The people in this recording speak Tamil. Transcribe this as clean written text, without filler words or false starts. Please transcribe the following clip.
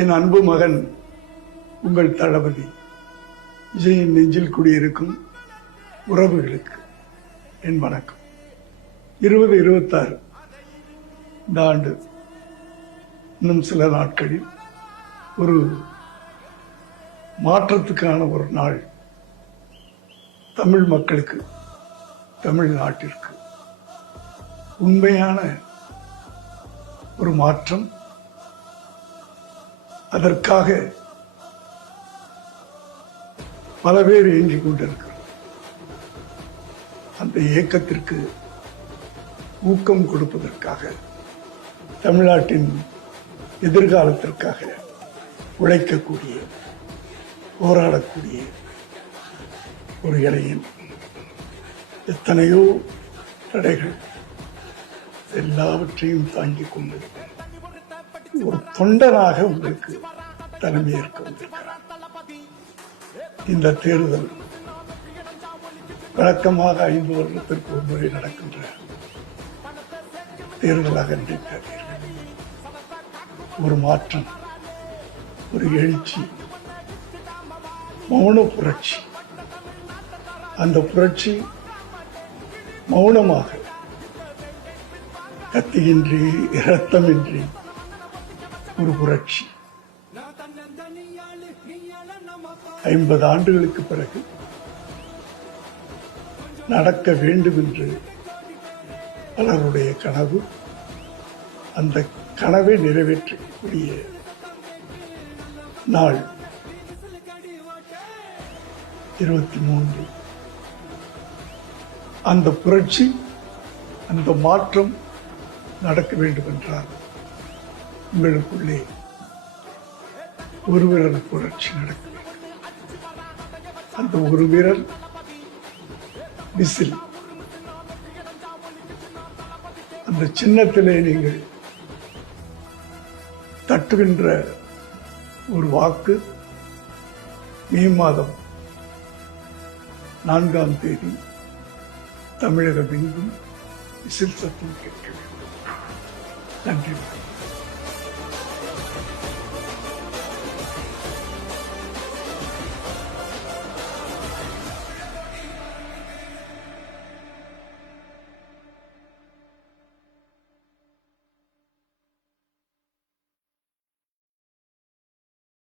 என் அன்பு மகன் உங்கள் தளபதி விஜயின் நெஞ்சில் குடியிருக்கும் உறவுகளுக்கு என் வணக்கம். 2026 இந்த ஆண்டு இன்னும் சில நாட்களில் ஒரு மாற்றத்துக்கான ஒரு நாள். தமிழ் மக்களுக்கு, தமிழ்நாட்டிற்கு உண்மையான ஒரு மாற்றம். அதற்காக பல பேர் இயங்கிக் கொண்டிருக்கிறார். அந்த இயக்கத்திற்கு ஊக்கம் கொடுப்பதற்காக, தமிழ்நாட்டின் எதிர்காலத்திற்காக உழைக்கக்கூடிய, போராடக்கூடிய ஒரு இளைஞன். எத்தனையோ தடைகள் எல்லாவற்றையும் தாங்கிக் கொண்டு ஒரு தொண்டனாக உங்களுக்கு தலைமையேற்க வந்திருக்கிறார். இந்த தேர்தல் வழக்கமாக 5 வருடத்திற்கு ஒரு முறை நடக்கின்ற தேர்தலாக நினைக்காதீர்கள். ஒரு மாற்றம், ஒரு எழுச்சி, மௌன புரட்சி. அந்த புரட்சி மௌனமாக, கத்தியின்றி, இரத்தமின்றி ஒரு புரட்சி. 50 ஆண்டுகளுக்கு பிறகு நடக்க வேண்டும் என்று பலருடைய கனவு. அந்த கனவை நிறைவேற்றக்கூடிய நாள் 23. அந்த புரட்சி, அந்த மாற்றம் நடக்க வேண்டும் என்றால் உங்களுக்குள்ளே ஒரு விரல் புரட்சி நடக்க வேண்டும். அந்த ஒரு விரல் விசில். அந்த சின்னத்திலே நீங்கள் தட்டுகின்ற ஒரு வாக்கு மே மாதம் 4ஆம் தேதி தமிழகம் எங்கும் விசில் சத்தம் கேட்க வேண்டும். நன்றி.